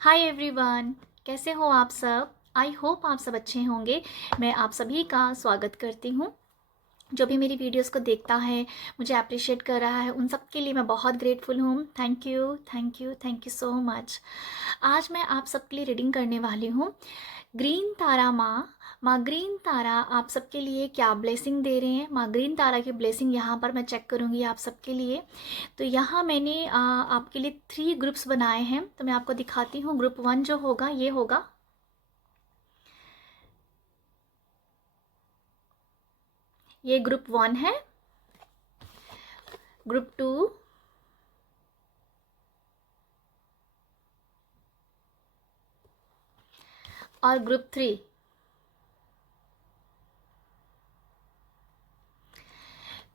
Hi everyone, कैसे हो आप सब। आई होप आप सब अच्छे होंगे। मैं आप सभी का स्वागत करती हूँ। जो भी मेरी वीडियोस को देखता है, मुझे अप्रिशिएट कर रहा है, उन सब के लिए मैं बहुत ग्रेटफुल हूँ। Thank you, thank you, thank you so much. आज मैं आप सबके लिए रीडिंग करने वाली हूँ। ग्रीन तारा माँ, माँ ग्रीन तारा आप सबके लिए क्या ब्लेसिंग दे रहे हैं। माँ ग्रीन तारा की ब्लेसिंग यहाँ पर मैं चेक करूँगी आप सबके लिए। तो यहाँ मैंने आपके लिए 3 ग्रुप्स बनाए हैं, तो मैं आपको दिखाती हूँ। ग्रुप 1 जो होगा ये होगा, ये ग्रुप 1 है। ग्रुप 2, और ग्रुप 3।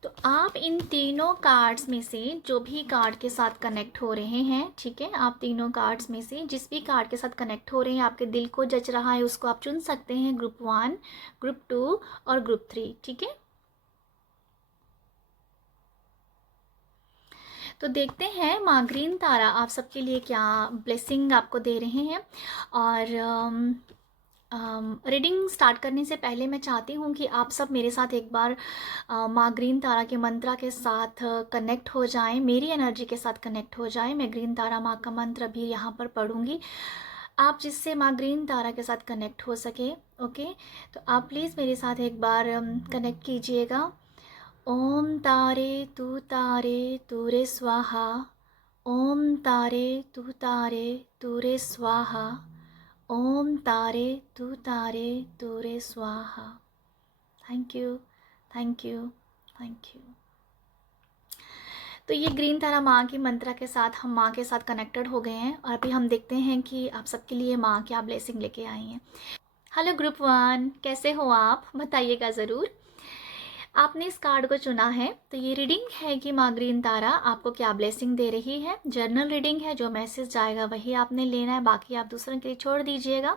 तो आप इन तीनों कार्ड्स में से जो भी कार्ड के साथ कनेक्ट हो रहे हैं, ठीक है, आप तीनों कार्ड्स में से जिस भी कार्ड के साथ कनेक्ट हो रहे हैं, आपके दिल को जच रहा है, उसको आप चुन सकते हैं। ग्रुप 1, ग्रुप 2 और ग्रुप 3, ठीक है। तो देखते हैं माँ ग्रीन तारा आप सबके लिए क्या ब्लेसिंग आपको दे रहे हैं। और रीडिंग स्टार्ट करने से पहले मैं चाहती हूँ कि आप सब मेरे साथ एक बार माँ ग्रीन तारा के मंत्र के साथ कनेक्ट हो जाएं, मेरी एनर्जी के साथ कनेक्ट हो जाएं। मैं ग्रीन तारा माँ का मंत्र भी यहाँ पर पढ़ूंगी, आप जिससे माँ ग्रीन तारा के साथ कनेक्ट हो सके। ओके, तो आप प्लीज़ मेरे साथ एक बार कनेक्ट कीजिएगा। ओम तारे तू रे स्वाहा। ओम तारे तू रे स्वाहा। ओम तू रे स्वाहा। Thank you, thank you, thank you. तो ये ग्रीन तारा माँ की मंत्रा के साथ हम माँ के साथ कनेक्टेड हो गए हैं, और अभी हम देखते हैं कि आप सबके लिए माँ क्या ब्लेसिंग लेके आई हैं। हेलो ग्रुप 1, कैसे हो आप, बताइएगा ज़रूर। आपने इस कार्ड को चुना है, तो ये रीडिंग है कि माँ ग्रीन तारा आपको क्या ब्लेसिंग दे रही है। जर्नल रीडिंग है, जो मैसेज जाएगा वही आपने लेना है, बाकी आप दूसरों के लिए छोड़ दीजिएगा।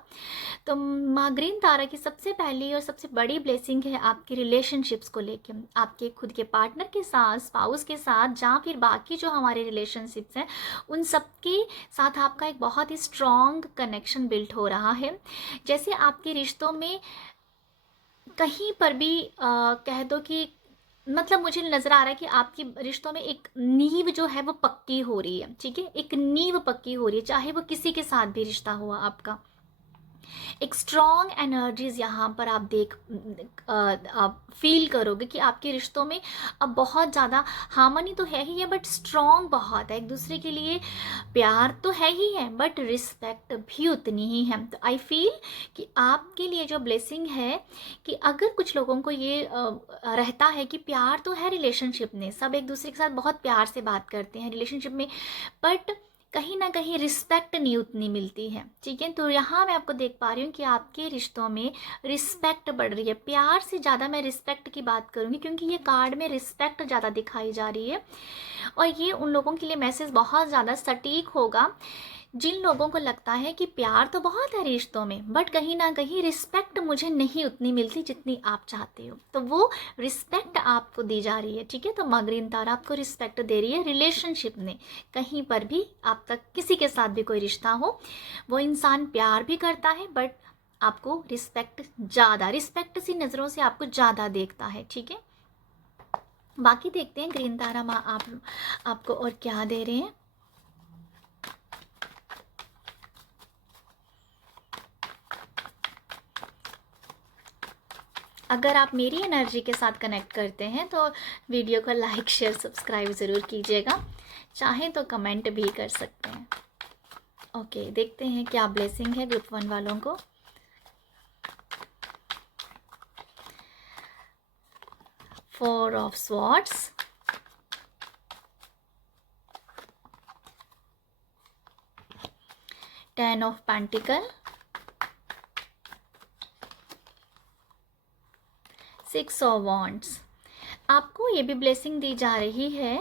तो माँ ग्रीन तारा की सबसे पहली और सबसे बड़ी ब्लेसिंग है आपकी रिलेशनशिप्स को लेके, आपके खुद के पार्टनर के साथ, स्पाउस के साथ, या फिर बाकी जो हमारे रिलेशनशिप्स हैं उन सब के साथ आपका एक बहुत ही स्ट्रॉन्ग कनेक्शन बिल्ट हो रहा है। जैसे आपके रिश्तों में कहीं पर भी कह दो कि, मतलब मुझे नज़र आ रहा है कि आपकी रिश्तों में एक नींव जो है वो पक्की हो रही है, ठीक है, एक नींव पक्की हो रही है, चाहे वो किसी के साथ भी रिश्ता हुआ आपका। एक स्ट्रॉन्ग एनर्जीज यहाँ पर आप आप फील करोगे कि आपके रिश्तों में अब बहुत ज़्यादा हार्मनी तो है ही है, बट स्ट्रॉन्ग बहुत है। एक दूसरे के लिए प्यार तो है ही है, बट रिस्पेक्ट भी उतनी ही है। तो आई फील कि आपके लिए जो ब्लेसिंग है, कि अगर कुछ लोगों को ये रहता है कि प्यार तो है रिलेशनशिप में, सब एक दूसरे के साथ बहुत प्यार से बात करते हैं रिलेशनशिप में, बट कहीं ना कहीं रिस्पेक्ट नहीं उतनी मिलती है, ठीक है। तो यहाँ मैं आपको देख पा रही हूँ कि आपके रिश्तों में रिस्पेक्ट बढ़ रही है। प्यार से ज़्यादा मैं रिस्पेक्ट की बात करूँगी, क्योंकि ये कार्ड में रिस्पेक्ट ज़्यादा दिखाई जा रही है। और ये उन लोगों के लिए मैसेज बहुत ज़्यादा सटीक होगा जिन लोगों को लगता है कि प्यार तो बहुत है रिश्तों में, बट कहीं ना कहीं रिस्पेक्ट मुझे नहीं उतनी मिलती जितनी आप चाहते हो। तो वो रिस्पेक्ट आपको दी जा रही है, ठीक है। तो माँ ग्रीन तारा आपको रिस्पेक्ट दे रही है रिलेशनशिप में। कहीं पर भी आप तक किसी के साथ भी कोई रिश्ता हो, वो इंसान प्यार भी करता है, बट आपको रिस्पेक्ट ज़्यादा, रिस्पेक्ट सी नज़रों से आपको ज़्यादा देखता है, ठीक है। बाकी देखते हैं ग्रीन तारा माँ आपको और क्या दे रहे हैं। अगर आप मेरी एनर्जी के साथ कनेक्ट करते हैं तो वीडियो को लाइक, शेयर, सब्सक्राइब ज़रूर कीजिएगा। चाहें तो कमेंट भी कर सकते हैं। ओके, देखते हैं क्या ब्लेसिंग है ग्रुप 1 वालों को। Four of swords, ten of pentacle, six of wands. आपको ये भी ब्लेसिंग दी जा रही है,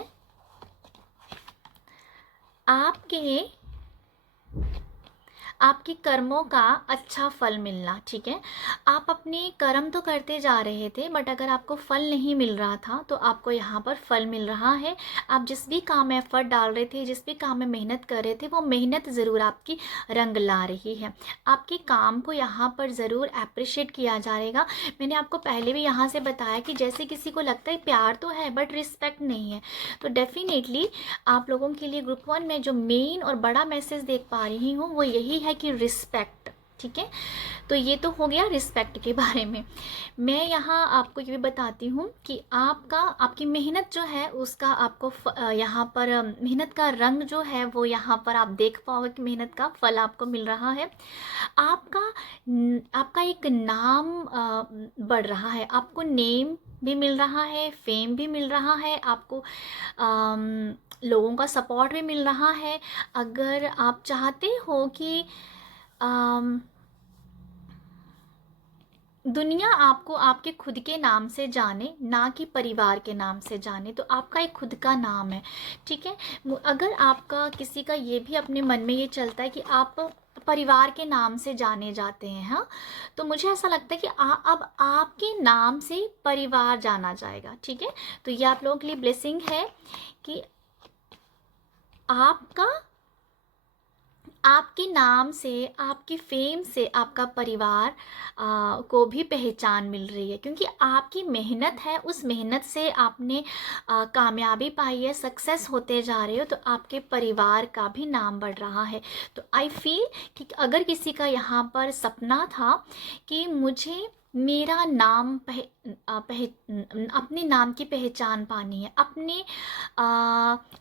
आपके आपके कर्मों का अच्छा फल मिलना, ठीक है। आप अपने कर्म तो करते जा रहे थे, बट अगर आपको फल नहीं मिल रहा था तो आपको यहाँ पर फल मिल रहा है। आप जिस भी काम में एफर्ट डाल रहे थे, जिस भी काम में मेहनत कर रहे थे, वो मेहनत ज़रूर आपकी रंग ला रही है। आपके काम को यहाँ पर ज़रूर अप्रिशिएट किया जाएगा। मैंने आपको पहले भी यहाँ से बताया कि जैसे किसी को लगता है प्यार तो है बट रिस्पेक्ट नहीं है, तो डेफिनेटली आप लोगों के लिए ग्रुप 1 में जो मेन और बड़ा मैसेज देख पा रही हूँ वो यही है कि रिस्पेक्ट, ठीक है। तो ये तो हो गया रिस्पेक्ट के बारे में। मैं यहाँ आपको ये भी बताती हूँ कि आपकी मेहनत जो है उसका आपको यहाँ पर मेहनत का रंग जो है वो यहाँ पर आप देख पाओगे कि मेहनत का फल आपको मिल रहा है। आपका एक नाम बढ़ रहा है, आपको नेम भी मिल रहा है, फेम भी मिल रहा है, आपको लोगों का सपोर्ट भी मिल रहा है। अगर आप चाहते हो कि दुनिया आपको आपके खुद के नाम से जाने, ना कि परिवार के नाम से जाने, तो आपका एक खुद का नाम है, ठीक है। अगर आपका किसी का ये भी अपने मन में ये चलता है कि आप परिवार के नाम से जाने जाते हैं, हाँ, तो मुझे ऐसा लगता है कि अब आपके नाम से परिवार जाना जाएगा, ठीक है। तो ये आप लोगों के लिए ब्लेसिंग है कि आपके नाम से, आपकी फेम से आपका परिवार को भी पहचान मिल रही है, क्योंकि आपकी मेहनत है, उस मेहनत से आपने कामयाबी पाई है, सक्सेस होते जा रहे हो, तो आपके परिवार का भी नाम बढ़ रहा है। तो आई फील कि अगर किसी का यहाँ पर सपना था कि मुझे मेरा नाम अपने नाम की पहचान पानी है,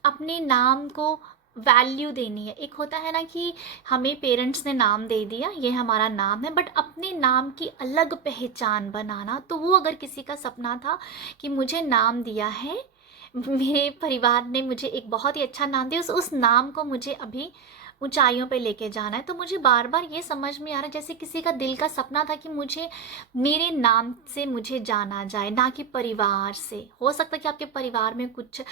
अपने नाम को वैल्यू देनी है। एक होता है ना कि हमें पेरेंट्स ने नाम दे दिया, ये हमारा नाम है, बट अपने नाम की अलग पहचान बनाना, तो वो अगर किसी का सपना था कि मुझे नाम दिया है, मेरे परिवार ने मुझे एक बहुत ही अच्छा नाम दिया, उस नाम को मुझे अभी ऊंचाइयों पे लेके जाना है। तो मुझे बार बार ये समझ में आ रहा है जैसे किसी का दिल का सपना था कि मुझे मेरे नाम से मुझे जाना जाए, ना कि परिवार से। हो सकता है कि आपके परिवार में कुछ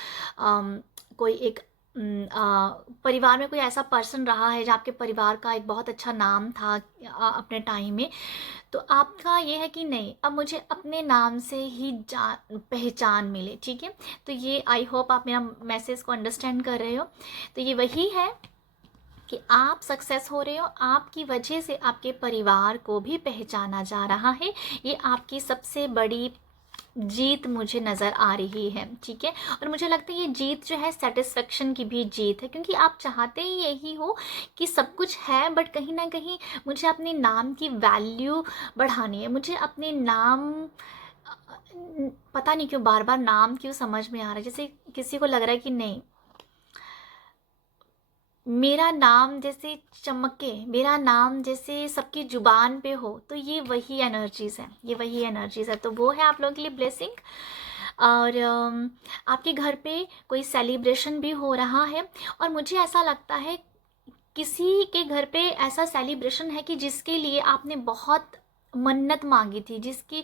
कोई एक परिवार में कोई ऐसा पर्सन रहा है जो आपके परिवार का एक बहुत अच्छा नाम था अपने टाइम में, तो आपका ये है कि नहीं, अब मुझे अपने नाम से ही पहचान मिले, ठीक है। तो ये आई होप आप मेरा मैसेज को अंडरस्टैंड कर रहे हो। तो ये वही है कि आप सक्सेस हो रहे हो, आपकी वजह से आपके परिवार को भी पहचाना जा रहा है। ये आपकी सबसे बड़ी जीत मुझे नज़र आ रही है, ठीक है। और मुझे लगता है ये जीत जो है सेटिस्फेक्शन की भी जीत है, क्योंकि आप चाहते ही यही हो कि सब कुछ है, बट कहीं ना कहीं मुझे अपने नाम की वैल्यू बढ़ानी है, मुझे अपने नाम पता नहीं क्यों बार बार नाम क्यों समझ में आ रहा है, जैसे किसी को लग रहा है कि नहीं, मेरा नाम जैसे चमके, मेरा नाम जैसे सबकी जुबान पे हो, तो ये वही एनर्जीज़ है, ये वही एनर्जीज़ है। तो वो है आप लोगों के लिए ब्लेसिंग। और आपके घर पे कोई सेलिब्रेशन भी हो रहा है, और मुझे ऐसा लगता है किसी के घर पे ऐसा सेलिब्रेशन है कि जिसके लिए आपने बहुत मन्नत मांगी थी, जिसकी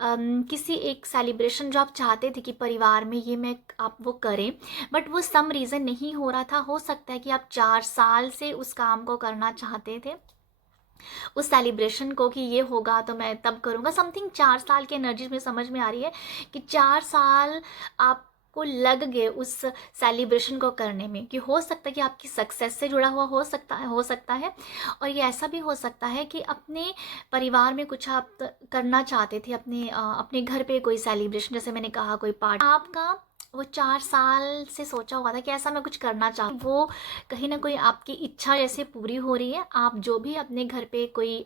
किसी एक सेलिब्रेशन जो आप चाहते थे कि परिवार में ये मैं आप वो करें, बट वो सम रीज़न नहीं हो रहा था। हो सकता है कि आप 4 साल से उस काम को करना चाहते थे, उस सेलिब्रेशन को, कि ये होगा तो मैं तब करूँगा, समथिंग 4 साल की एनर्जी में समझ में आ रही है कि 4 साल आपको लग गए उस सेलिब्रेशन को करने में, कि हो सकता है कि आपकी सक्सेस से जुड़ा हुआ हो सकता है। और ये ऐसा भी हो सकता है कि अपने परिवार में कुछ आप करना चाहते थे, अपने घर पे कोई सेलिब्रेशन, जैसे मैंने कहा कोई पार्टी, आपका वो 4 साल से सोचा हुआ था कि ऐसा मैं कुछ करना चाहती हूँ, वो कहीं ना कोई आपकी इच्छा जैसे पूरी हो रही है। आप जो भी अपने घर पे कोई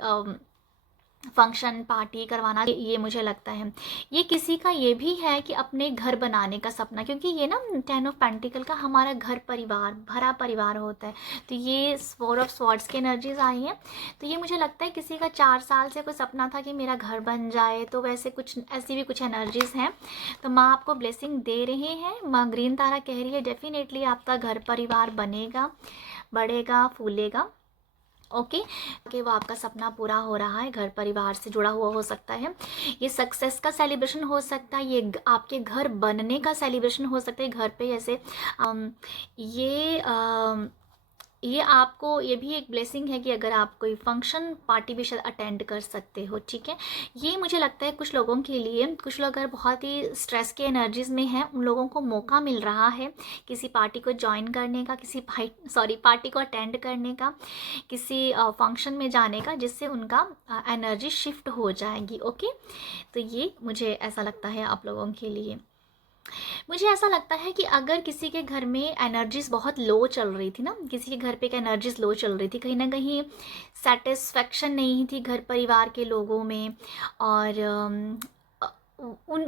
फंक्शन पार्टी करवाना, ये मुझे लगता है ये किसी का ये भी है कि अपने घर बनाने का सपना, क्योंकि ये ना 10 ऑफ पेंटिकल का हमारा घर परिवार, भरा परिवार होता है। तो ये 4 ऑफ स्वॉर्ड्स की एनर्जीज आई हैं। तो ये मुझे लगता है किसी का 4 साल से कोई सपना था कि मेरा घर बन जाए, तो वैसे कुछ ऐसी भी कुछ एनर्जीज हैं। तो माँ आपको ब्लेसिंग दे रहे हैं, माँ ग्रीन तारा कह रही है डेफिनेटली आपका घर परिवार बनेगा, बढ़ेगा, फूलेगा। ओके कि वो आपका सपना पूरा हो रहा है, घर परिवार से जुड़ा हुआ हो सकता है, ये सक्सेस का सेलिब्रेशन हो सकता है, ये आपके घर बनने का सेलिब्रेशन हो सकता है घर पे। जैसे ये ये आपको ये भी एक ब्लेसिंग है कि अगर आप कोई फंक्शन पार्टी भी शायद अटेंड कर सकते हो, ठीक है। ये मुझे लगता है कुछ लोगों के लिए, कुछ लोग अगर बहुत ही स्ट्रेस के एनर्जीज में हैं, उन लोगों को मौका मिल रहा है किसी पार्टी को ज्वाइन करने का, किसी पार्टी को अटेंड करने का, किसी फंक्शन में जाने का, जिससे उनका एनर्जी शिफ्ट हो जाएगी। ओके, तो ये मुझे ऐसा लगता है आप लोगों के लिए। मुझे ऐसा लगता है कि अगर किसी के घर में एनर्जीज बहुत लो चल रही थी ना, किसी के घर पे एक एनर्जीज लो चल रही थी, कहीं ना कहीं सेटिस्फेक्शन नहीं थी घर परिवार के लोगों में, और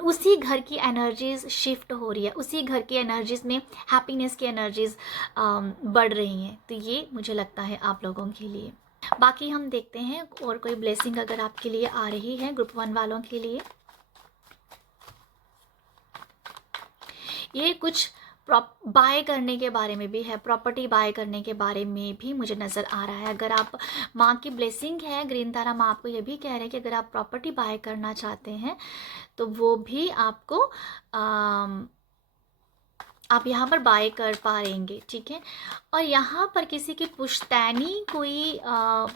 उसी घर की एनर्जीज शिफ्ट हो रही है, उसी घर की एनर्जीज में हैप्पीनेस की एनर्जीज बढ़ रही हैं, तो ये मुझे लगता है आप लोगों के लिए। बाकी हम देखते हैं और कोई ब्लेसिंग अगर आपके लिए आ रही है ग्रुप 1 वालों के लिए। ये कुछ बाय करने के बारे में भी है, प्रॉपर्टी बाय करने के बारे में भी मुझे नज़र आ रहा है। अगर आप, माँ की ब्लेसिंग है, ग्रीन तारा माँ आपको ये भी कह रहे हैं कि अगर आप प्रॉपर्टी बाय करना चाहते हैं तो वो भी आपको आप यहाँ पर बाय कर पाएंगे, ठीक है। और यहाँ पर किसी की पुश्तैनी, कोई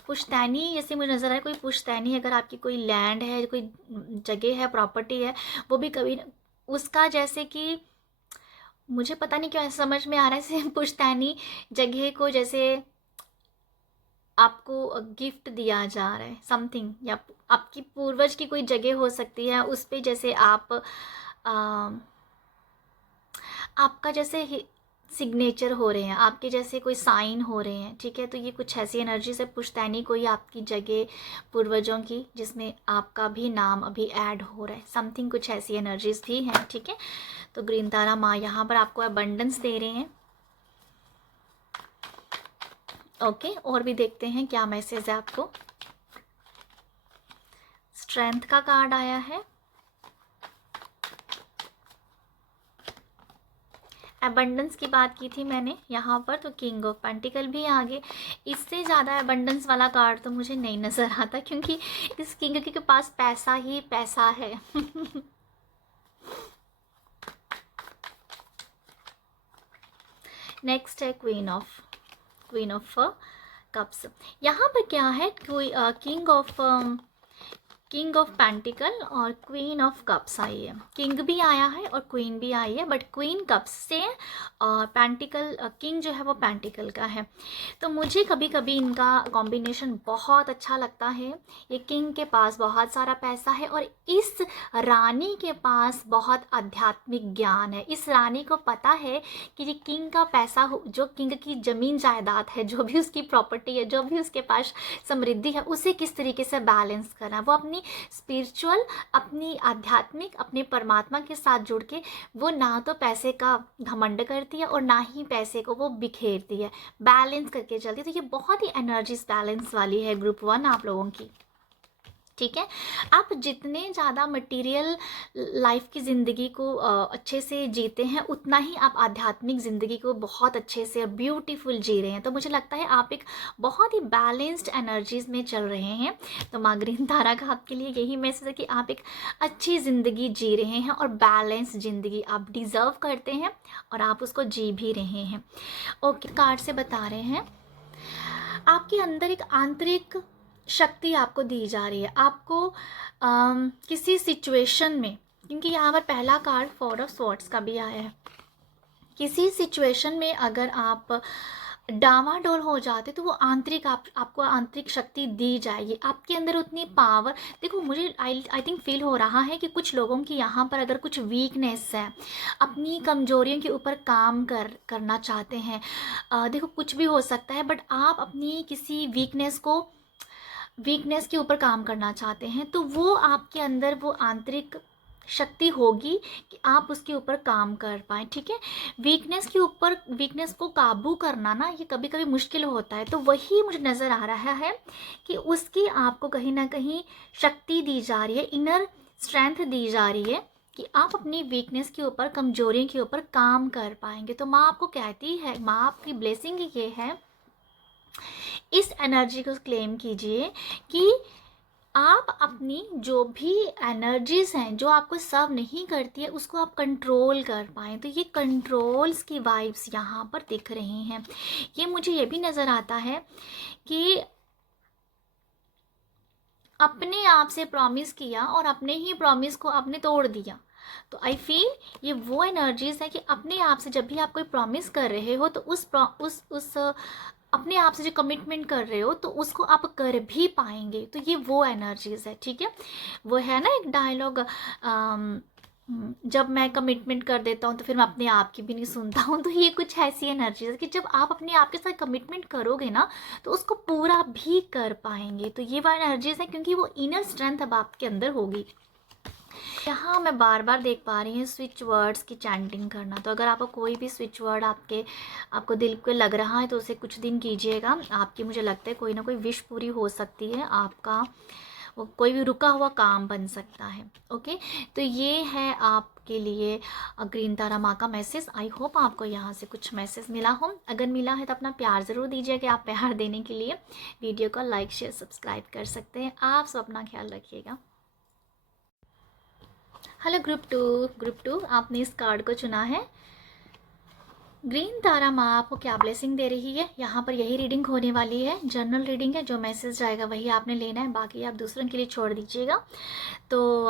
पुश्तैनी जैसे मुझे नज़र आए, कोई पुश्तैनी, अगर आपकी कोई लैंड है, कोई जगह है, प्रॉपर्टी है, वो भी कभी उसका, जैसे कि मुझे पता नहीं क्यों ऐसा समझ में आ रहा है जैसे पुश्तैनी जगह को जैसे आपको गिफ्ट दिया जा रहा है समथिंग, या आपकी पूर्वज की कोई जगह हो सकती है, उस पे जैसे आपका जैसे सिग्नेचर हो रहे हैं, आपके जैसे कोई साइन हो रहे हैं, ठीक है। तो ये कुछ ऐसी एनर्जी से पुश्तैनी कोई आपकी जगह पूर्वजों की, जिसमें आपका भी नाम अभी ऐड हो रहा है, समथिंग कुछ ऐसी एनर्जीज भी हैं, ठीक है। तो ग्रीन तारा माँ यहाँ पर आपको अबंडेंस दे रहे हैं। ओके, और भी देखते हैं क्या मैसेज है आपको। स्ट्रेंथ का कार्ड आया है, एबंडेंस की बात की थी मैंने यहाँ पर, तो किंग ऑफ पेंटिकल भी आगे। इससे ज़्यादा एबंडेंस वाला कार्ड तो मुझे नहीं नज़र आता, क्योंकि इस किंग के पास पैसा ही पैसा है। नेक्स्ट है क्वीन ऑफ कप्स। यहाँ पर क्या है, कोई किंग ऑफ पेंटिकल और क्वीन ऑफ कप्स आई है। किंग भी आया है और क्वीन भी आई है, बट क्वीन कप्स से पेंटिकल, किंग जो है वो पेंटिकल का है। तो मुझे कभी कभी इनका कॉम्बिनेशन बहुत अच्छा लगता है। ये किंग के पास बहुत सारा पैसा है और इस रानी के पास बहुत आध्यात्मिक ज्ञान है। इस रानी को पता है कि ये किंग का पैसा, जो किंग की ज़मीन जायदाद है, जो भी उसकी प्रॉपर्टी है, जो भी उसके पास समृद्धि है, उसे किस तरीके से बैलेंस करना है। वो अपनी स्पिरिचुअल, अपनी आध्यात्मिक, अपने परमात्मा के साथ जुड़ के वो ना तो पैसे का घमंड करती है और ना ही पैसे को वो बिखेरती है, बैलेंस करके चलती है। तो ये बहुत ही एनर्जीज बैलेंस वाली है ग्रुप 1 आप लोगों की, ठीक है। आप जितने ज़्यादा मटेरियल लाइफ की ज़िंदगी को अच्छे से जीते हैं, उतना ही आप आध्यात्मिक ज़िंदगी को बहुत अच्छे से ब्यूटीफुल जी रहे हैं। तो मुझे लगता है आप एक बहुत ही बैलेंस्ड एनर्जीज में चल रहे हैं। तो माँ ग्रीन तारा का आपके लिए यही मैसेज है कि आप एक अच्छी ज़िंदगी जी रहे हैं और बैलेंस ज़िंदगी आप डिज़र्व करते हैं और आप उसको जी भी रहे हैं। ओके, कार्ड से बता रहे हैं आपके अंदर एक आंतरिक शक्ति आपको दी जा रही है। आपको किसी सिचुएशन में, क्योंकि यहाँ पर पहला कार्ड 4 ऑफ स्वॉर्ड्स का भी आया है, किसी सिचुएशन में अगर आप डामाडोल हो जाते तो वो आंतरिक आपको आंतरिक शक्ति दी जाएगी। आपके अंदर उतनी पावर, देखो मुझे आई थिंक फील हो रहा है कि कुछ लोगों की यहाँ पर अगर कुछ वीकनेस है, अपनी कमजोरियों के ऊपर काम करना चाहते हैं, देखो कुछ भी हो सकता है, बट आप अपनी किसी वीकनेस के ऊपर काम करना चाहते हैं, तो वो आपके अंदर वो आंतरिक शक्ति होगी कि आप उसके ऊपर काम कर पाएँ, ठीक है। वीकनेस को काबू करना ना, ये कभी कभी मुश्किल होता है। तो वही मुझे नज़र आ रहा है कि उसकी आपको कहीं ना कहीं शक्ति दी जा रही है, इनर स्ट्रेंथ दी जा रही है कि आप अपनी वीकनेस के ऊपर, कमजोरियों के ऊपर काम कर पाएंगे। तो माँ आपको कहती है, माँ आपकी ब्लेसिंग ये है, इस एनर्जी को क्लेम कीजिए कि आप अपनी जो भी एनर्जीज़ हैं जो आपको सर्व नहीं करती है उसको आप कंट्रोल कर पाएँ। तो ये कंट्रोल्स की वाइब्स यहाँ पर दिख रही हैं। ये मुझे ये भी नज़र आता है कि अपने आप से प्रॉमिस किया और अपने ही प्रॉमिस को आपने तोड़ दिया। तो आई फील ये वो एनर्जीज़ है कि अपने आप से जब भी आप कोई प्रॉमिस कर रहे हो तो उस अपने आप से जो कमिटमेंट कर रहे हो तो उसको आप कर भी पाएंगे। तो ये वो एनर्जीज़ है, ठीक है। वो है ना एक डायलॉग, जब मैं कमिटमेंट कर देता हूँ तो फिर मैं अपने आप की भी नहीं सुनता हूँ। तो ये कुछ ऐसी एनर्जी है कि जब आप अपने आप के साथ कमिटमेंट करोगे ना तो उसको पूरा भी कर पाएंगे। तो ये वो एनर्जीज है क्योंकि वो इनर स्ट्रेंथ अब आपके अंदर होगी। यहाँ मैं बार बार देख पा रही हूँ स्विच वर्ड्स की चैंटिंग करना। तो अगर आपको कोई भी स्विच वर्ड आपको दिल पे लग रहा है तो उसे कुछ दिन कीजिएगा। आपकी मुझे लगता है कोई ना कोई विश पूरी हो सकती है, आपका वो कोई भी रुका हुआ काम बन सकता है। ओके, तो ये है आपके लिए ग्रीन तारा माँ का मैसेज। आई होप आपको यहाँ से कुछ मैसेज मिला हो। अगर मिला है तो अपना प्यार ज़रूर दीजिए कि आप प्यार देने के लिए वीडियो को लाइक शेयर सब्सक्राइब कर सकते हैं। आप सब अपना ख्याल रखिएगा। हेलो ग्रुप टू आपने इस कार्ड को चुना है। ग्रीन तारा माँ आपको क्या ब्लेसिंग दे रही है, यहाँ पर यही रीडिंग होने वाली है। जनरल रीडिंग है, जो मैसेज जाएगा वही आपने लेना है, बाकी आप दूसरों के लिए छोड़ दीजिएगा। तो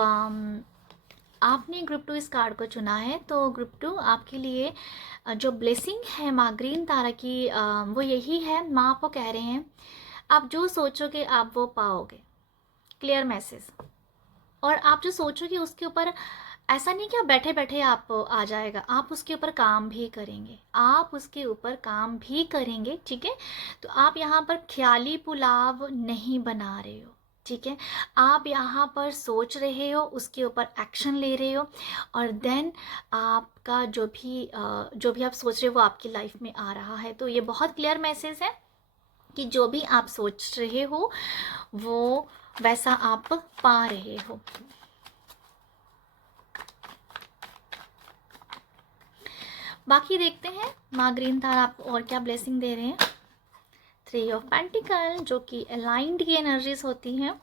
आपने ग्रुप टू इस कार्ड को चुना है। तो ग्रुप टू आपके लिए जो ब्लेसिंग है माँ ग्रीन तारा की वो यही है। माँ आपको कह रहे हैं आप जो सोचोगे आप वो पाओगे। Clear message. और आप जो सोचोगे उसके ऊपर ऐसा नहीं कि आप बैठे बैठे आप आ जाएगा, आप उसके ऊपर काम भी करेंगे, आप उसके ऊपर काम भी करेंगे, ठीक है। तो आप यहाँ पर ख्याली पुलाव नहीं बना रहे हो, ठीक है। आप यहाँ पर सोच रहे हो, उसके ऊपर एक्शन ले रहे हो, और देन आपका जो भी आप सोच रहे हो वो आपकी लाइफ में आ रहा है। तो ये बहुत क्लियर मैसेज है कि जो भी आप सोच रहे हो वो वैसा आप पा रहे हो। बाकी देखते हैं माँ ग्रीन तारा आपको और क्या ब्लेसिंग दे रहे हैं। 3 ऑफ पेंटिकल जो कि अलाइंड की एनर्जीज होती हैं।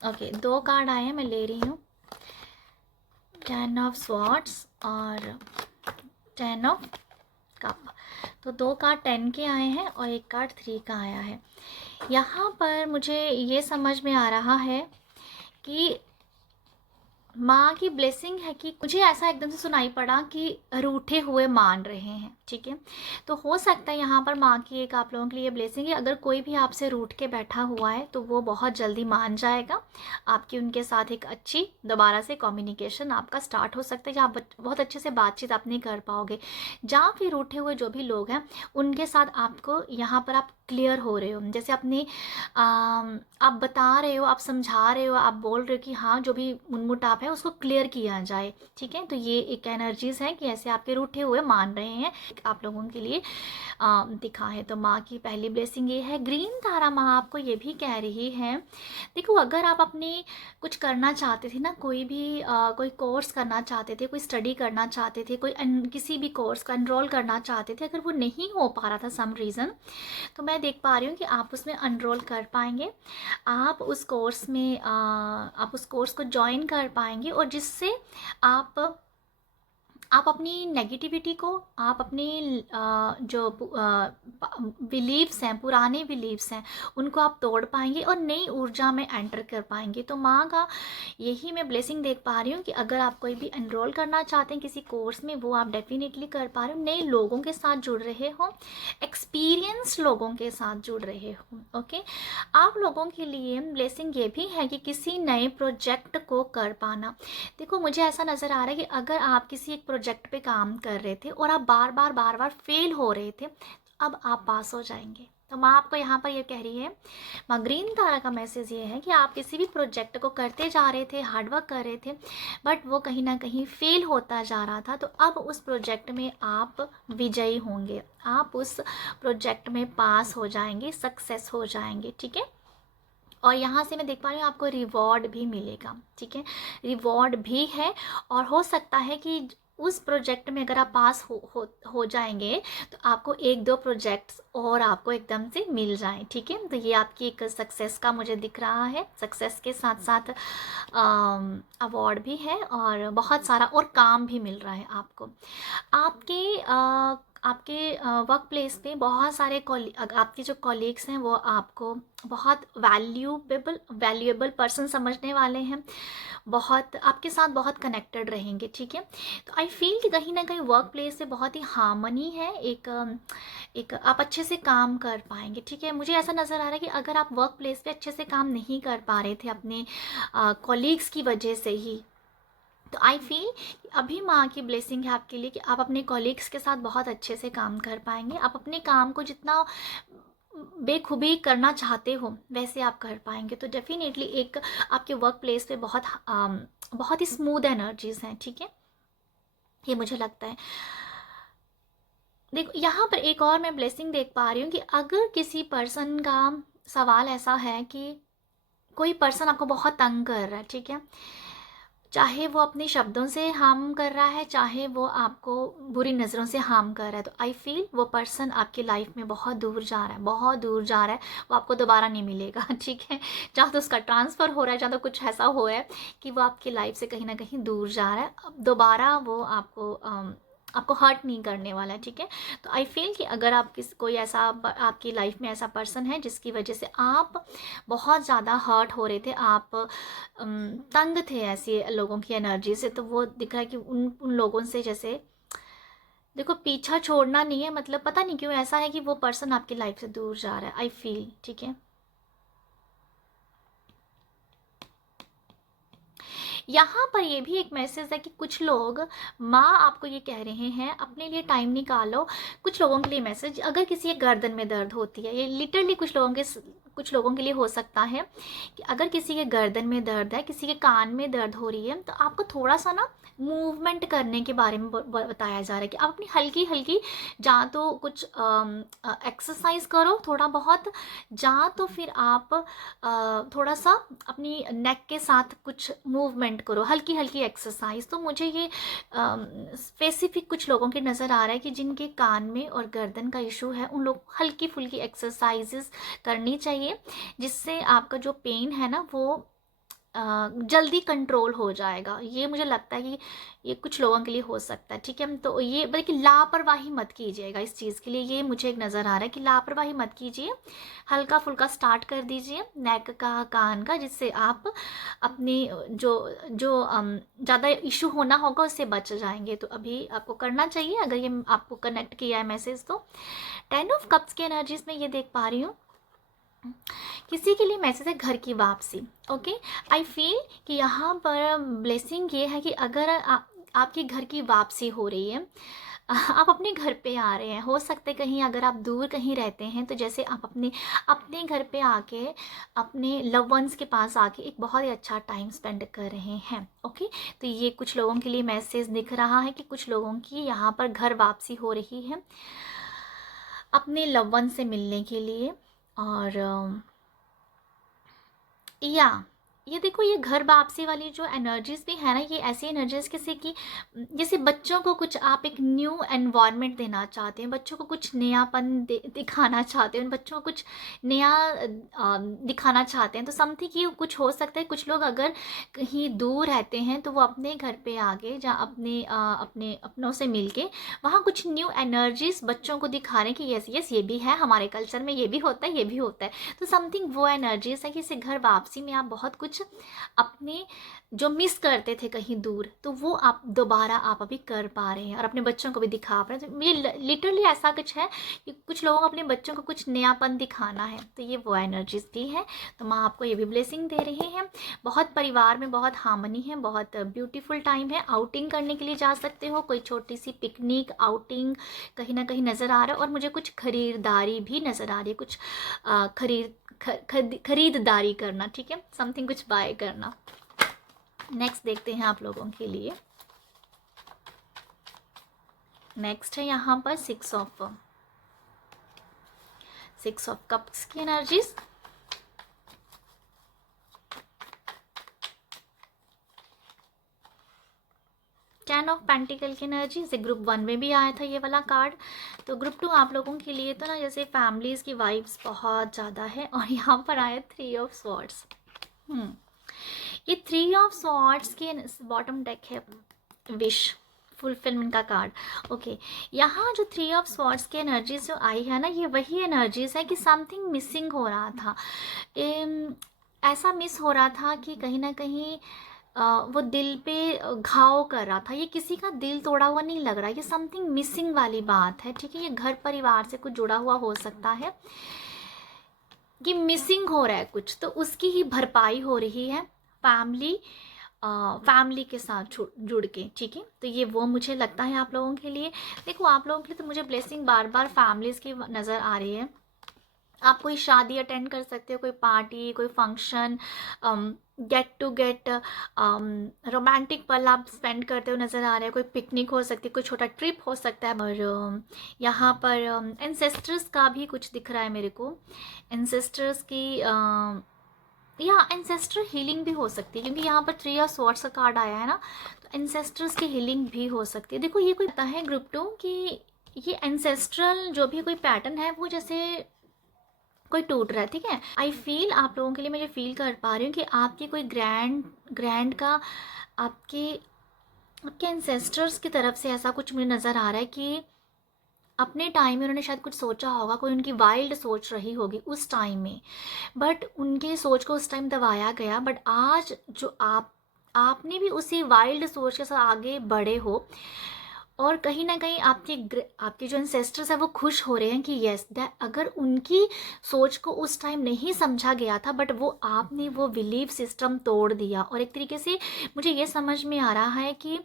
ओके, 2 कार्ड आए हैं, मैं ले रही हूँ। 10 ऑफ स्वॉर्ड्स और 10 ऑफ कप। तो 2 कार्ड 10 के आए हैं और 1 कार्ड 3 का आया है। यहाँ पर मुझे ये समझ में आ रहा है कि माँ की ब्लेसिंग है कि मुझे ऐसा एकदम से सुनाई पड़ा कि रूठे हुए मान रहे हैं, ठीक है। तो हो सकता है यहाँ पर माँ की एक आप लोगों के लिए ब्लेसिंग है। अगर कोई भी आपसे रूठ के बैठा हुआ है तो वो बहुत जल्दी मान जाएगा। आपकी उनके साथ एक अच्छी दोबारा से कम्युनिकेशन आपका स्टार्ट हो सकता है, जहाँ बहुत अच्छे से बातचीत आप नहीं कर पाओगे। जहाँ फिर रूठे हुए जो भी लोग हैं उनके साथ आपको यहाँ पर आप क्लियर हो रहे हो, जैसे अपने आप बता रहे हो, आप समझा रहे हो, आप बोल रहे हो कि हाँ जो भी मुनमुटाव है उसको क्लियर किया जाए, ठीक है। तो ये एक एनर्जीज है कि ऐसे आपके रूठे हुए मान रहे हैं, आप लोगों के लिए दिखा है। तो माँ की पहली ब्लेसिंग ये है। ग्रीन तारा माँ आपको ये भी कह रही है, देखो अगर आप अपने कुछ करना चाहते थे ना, कोई भी कोई कोर्स करना चाहते थे, कोई स्टडी करना चाहते थे, कोई किसी भी कोर्स का एनरोल करना चाहते थे, अगर वो नहीं हो पा रहा था सम रीज़न, तो मैं देख पा रही हूँ कि आप उसमें एनरोल कर पाएंगे। आप उस कोर्स को ज्वाइन कर पाएंगे, और जिससे आप अपनी नेगेटिविटी को, आप अपने जो बिलीव्स हैं, पुराने बिलीव्स हैं, उनको आप तोड़ पाएंगे और नई ऊर्जा में एंटर कर पाएंगे। तो माँ का यही मैं ब्लेसिंग देख पा रही हूँ कि अगर आप कोई भी एनरोल करना चाहते हैं किसी कोर्स में, वो आप डेफिनेटली कर पा रहे हो। नए लोगों के साथ जुड़ रहे हो, एक्सपीरियंस लोगों के साथ जुड़ रहे हो। ओके, आप लोगों के लिए ब्लेसिंग ये भी है कि किसी नए प्रोजेक्ट को कर पाना। देखो मुझे ऐसा नज़र आ रहा है कि अगर आप किसी एक प्रोजेक्ट पे काम कर रहे थे और आप बार बार फेल हो रहे थे, तो अब आप पास हो जाएंगे। तो माँ आपको यहाँ पर ये कह रही है, माँ ग्रीन तारा का मैसेज ये है कि आप किसी भी प्रोजेक्ट को करते जा रहे थे, हार्डवर्क कर रहे थे, बट वो कहीं ना कहीं फेल होता जा रहा था। तो अब उस प्रोजेक्ट में आप विजयी होंगे, आप उस प्रोजेक्ट में पास हो जाएंगे, सक्सेस हो जाएंगे, ठीक है। और यहाँ से मैं देख पा रही हूँ आपको रिवॉर्ड भी मिलेगा, ठीक है। रिवॉर्ड भी है, और हो सकता है कि उस प्रोजेक्ट में अगर आप पास हो जाएंगे तो आपको 1-2 प्रोजेक्ट्स और आपको एकदम से मिल जाएं, ठीक है। तो ये आपकी एक सक्सेस का मुझे दिख रहा है, सक्सेस के साथ साथ अवार्ड भी है और बहुत सारा और काम भी मिल रहा है आपको। आपके वर्क प्लेस पे बहुत सारे आपके जो कॉलीग्स हैं वो आपको बहुत वैल्यूएबल पर्सन समझने वाले हैं, बहुत आपके साथ बहुत कनेक्टेड रहेंगे, ठीक है। तो आई फील कि कहीं ना कहीं वर्क प्लेस से बहुत ही हार्मनी है, एक आप अच्छे से काम कर पाएंगे, ठीक है। मुझे ऐसा नज़र आ रहा है कि अगर आप वर्क प्लेस पे अच्छे से काम नहीं कर पा रहे थे अपने कॉलीग्स की वजह से ही, तो आई फील अभी माँ की ब्लेसिंग है आपके लिए कि आप अपने कॉलीग्स के साथ बहुत अच्छे से काम कर पाएंगे। आप अपने काम को जितना बेखूबी करना चाहते हो वैसे आप कर पाएंगे। तो डेफिनेटली एक आपके वर्क प्लेस पे बहुत ही स्मूथ एनर्जीज हैं, ठीक है, ये मुझे लगता है। देखो यहाँ पर एक और मैं ब्लेसिंग देख पा रही हूँ कि अगर किसी पर्सन का सवाल ऐसा है कि कोई पर्सन आपको बहुत तंग कर रहा है, ठीक है, चाहे वो अपने शब्दों से हार्म कर रहा है, चाहे वो आपको बुरी नज़रों से हार्म कर रहा है, तो आई फील वो पर्सन आपकी लाइफ में बहुत दूर जा रहा है, बहुत दूर जा रहा है, वो आपको दोबारा नहीं मिलेगा, ठीक है। जहाँ तो उसका ट्रांसफ़र हो रहा है, जहाँ तो कुछ ऐसा हो रहा है कि वो आपकी लाइफ से कहीं ना कहीं दूर जा रहा है, अब दोबारा वो आपको हर्ट नहीं करने वाला है, ठीक है। तो आई फील कि अगर आप कोई ऐसा आपकी लाइफ में ऐसा पर्सन है जिसकी वजह से आप बहुत ज़्यादा हर्ट हो रहे थे, आप तंग थे ऐसे लोगों की एनर्जी से, तो वो दिख रहा है कि उन लोगों से जैसे देखो पीछा छोड़ना नहीं है, मतलब पता नहीं क्यों ऐसा है कि वो पर्सन आपकी लाइफ से दूर जा रहा है, आई फील, ठीक है। यहाँ पर ये भी एक मैसेज है कि कुछ लोग माँ आपको ये कह रहे हैं अपने लिए टाइम निकालो। कुछ लोगों के लिए मैसेज, अगर किसी के गर्दन में दर्द होती है, ये लिटरली कुछ लोगों के लिए हो सकता है कि अगर किसी के गर्दन में दर्द है, किसी के कान में दर्द हो रही है, तो आपको थोड़ा सा ना मूवमेंट करने के बारे में बताया जा रहा है कि आप अपनी हल्की हल्की जहाँ तो कुछ एक्सरसाइज करो थोड़ा बहुत, जहाँ तो फिर आप थोड़ा सा अपनी नेक के साथ कुछ मूवमेंट करो, हल्की हल्की एक्सरसाइज। तो मुझे ये स्पेसिफिक कुछ लोगों के नज़र आ रहा है कि जिनके कान में और गर्दन का इशू है, उन लोग हल्की फुल्की एक्सरसाइजेस करनी चाहिए, जिससे आपका जो पेन है ना वो जल्दी कंट्रोल हो जाएगा। ये मुझे लगता है कि ये कुछ लोगों के लिए हो सकता है, ठीक है। तो ये बल्कि लापरवाही मत कीजिएगा इस चीज़ के लिए, ये मुझे एक नज़र आ रहा है कि लापरवाही मत कीजिए, हल्का फुल्का स्टार्ट कर दीजिए नेक का, कान का, जिससे आप अपनी जो जो ज़्यादा इशू होना होगा उससे बच जाएंगे। तो अभी आपको करना चाहिए अगर ये आपको कनेक्ट किया है मैसेज। तो 10 ऑफ कप्स की एनर्जीज में ये देख पा रही हूँ, किसी के लिए मैसेज है घर की वापसी, ओके। आई फील कि यहाँ पर ब्लेसिंग ये है कि अगर आपके घर की वापसी हो रही है, आप अपने घर पे आ रहे हैं, हो सकते कहीं अगर आप दूर कहीं रहते हैं तो जैसे आप अपने घर पे आके अपने लव वंस के पास आके एक बहुत ही अच्छा टाइम स्पेंड कर रहे हैं, ओके। तो ये कुछ लोगों के लिए मैसेज दिख रहा है कि कुछ लोगों की यहाँ पर घर वापसी हो रही है अपने लव वन से मिलने के लिए। और या ये देखो, ये घर वापसी वाली जो एनर्जीज भी है ना, ये ऐसी एनर्जीज किसी की, जैसे बच्चों को कुछ आप एक न्यू एनवायरनमेंट देना चाहते हैं, बच्चों को कुछ नयापन दिखाना चाहते हैं, उन बच्चों को कुछ नया दिखाना चाहते हैं। तो समथिंग ये कुछ हो सकता है, कुछ लोग अगर कहीं दूर रहते हैं तो वो अपने घर पे आके जहाँ अपने अपनों से मिलके वहाँ कुछ न्यू एनर्जीज बच्चों को दिखा रहे हैं कि यस यस ये भी है, हमारे कल्चर में ये भी होता है, ये भी होता है। तो समथिंग वो एनर्जीज है कि इसे घर वापसी में आप बहुत कुछ अपने जो मिस करते थे कहीं दूर, तो वो आप दोबारा आप अभी कर पा रहे हैं और अपने बच्चों को भी दिखा पा रहे हैं। तो ये लिटरली ऐसा कुछ है कि कुछ लोगों को अपने बच्चों को कुछ नयापन दिखाना है, तो ये वो एनर्जीज भी है। तो माँ आपको ये भी ब्लेसिंग दे रही हैं। बहुत परिवार में बहुत हार्मनी है, बहुत ब्यूटीफुल टाइम है, आउटिंग करने के लिए जा सकते हो, कोई छोटी सी पिकनिक आउटिंग कहीं ना कहीं नज़र आ रहा है। और मुझे कुछ खरीदारी भी नज़र आ रही है, कुछ खरीददारी करना, ठीक है, समथिंग कुछ बाय करना। नेक्स्ट देखते हैं आप लोगों के लिए। नेक्स्ट है यहाँ पर 6 ऑफ कप्स की एनर्जीज। 10 ऑफ पेंटिकल की एनर्जी से ग्रुप 1 में भी आया था ये वाला कार्ड। तो ग्रुप 2 आप लोगों के लिए तो ना जैसे फैमिलीज़ की वाइब्स बहुत ज़्यादा है। और यहाँ पर आया 3 ऑफ स्वॉर्ड्स। ये 3 ऑफ स्वॉर्ड्स के बॉटम डेक है विश फुलफिलमेंट का कार्ड। ओके, यहाँ जो 3 ऑफ स्वॉर्ड्स की एनर्जीज जो आई है ना, ये वही एनर्जीज है कि समथिंग मिसिंग हो रहा था। ऐसा मिस हो रहा था कि कहीं ना कहीं वो दिल पे घाव कर रहा था। ये किसी का दिल तोड़ा हुआ नहीं लग रहा, ये समथिंग मिसिंग वाली बात है। ठीक है, ये घर परिवार से कुछ जुड़ा हुआ हो सकता है कि मिसिंग हो रहा है कुछ, तो उसकी ही भरपाई हो रही है फैमिली के साथ जुड़ के। ठीक है, तो ये वो मुझे लगता है आप लोगों के लिए। देखो आप लोगों के लिए तो मुझे ब्लेसिंग बार बार फैमिलीज़ की नज़र आ रही है। आप कोई शादी अटेंड कर सकते हो, कोई पार्टी, कोई फंक्शन, गेट रोमांटिक पल आप स्पेंड करते हो नज़र आ रहे हैं। कोई पिकनिक हो सकती है, कोई छोटा ट्रिप हो सकता है। और यहाँ पर एंसेस्टर्स का भी कुछ दिख रहा है मेरे को। एंसेस्टर्स की या एंसेस्टर हीलिंग भी हो सकती है, क्योंकि यहाँ पर 3 ऑफ स्वॉर्ड्स का कार्ड आया है ना, तो एंसेस्टर्स की हीलिंग भी हो सकती है। देखो ये कोई पता है ग्रुप 2 कि ये एंसेस्ट्रल जो भी कोई पैटर्न है वो जैसे कोई टूट रहा है। ठीक है, आई फील आप लोगों के लिए, मैं जो फील कर पा रही हूँ कि आपके कोई ग्रैंड का आपके आपके एंसेस्टर्स की तरफ से ऐसा कुछ मुझे नज़र आ रहा है कि अपने टाइम में उन्होंने शायद कुछ सोचा होगा, कोई उनकी वाइल्ड सोच रही होगी उस टाइम में, बट उनके सोच को उस टाइम दबाया गया। बट आज जो आपने भी उसी वाइल्ड सोच के साथ आगे बढ़े हो, और कहीं ना कहीं आपके जो एंसेस्टर्स है वो खुश हो रहे हैं कि यस दैट अगर उनकी सोच को उस टाइम नहीं समझा गया था, बट वो आपने वो बिलीव सिस्टम तोड़ दिया। और एक तरीके से मुझे ये समझ में आ रहा है कि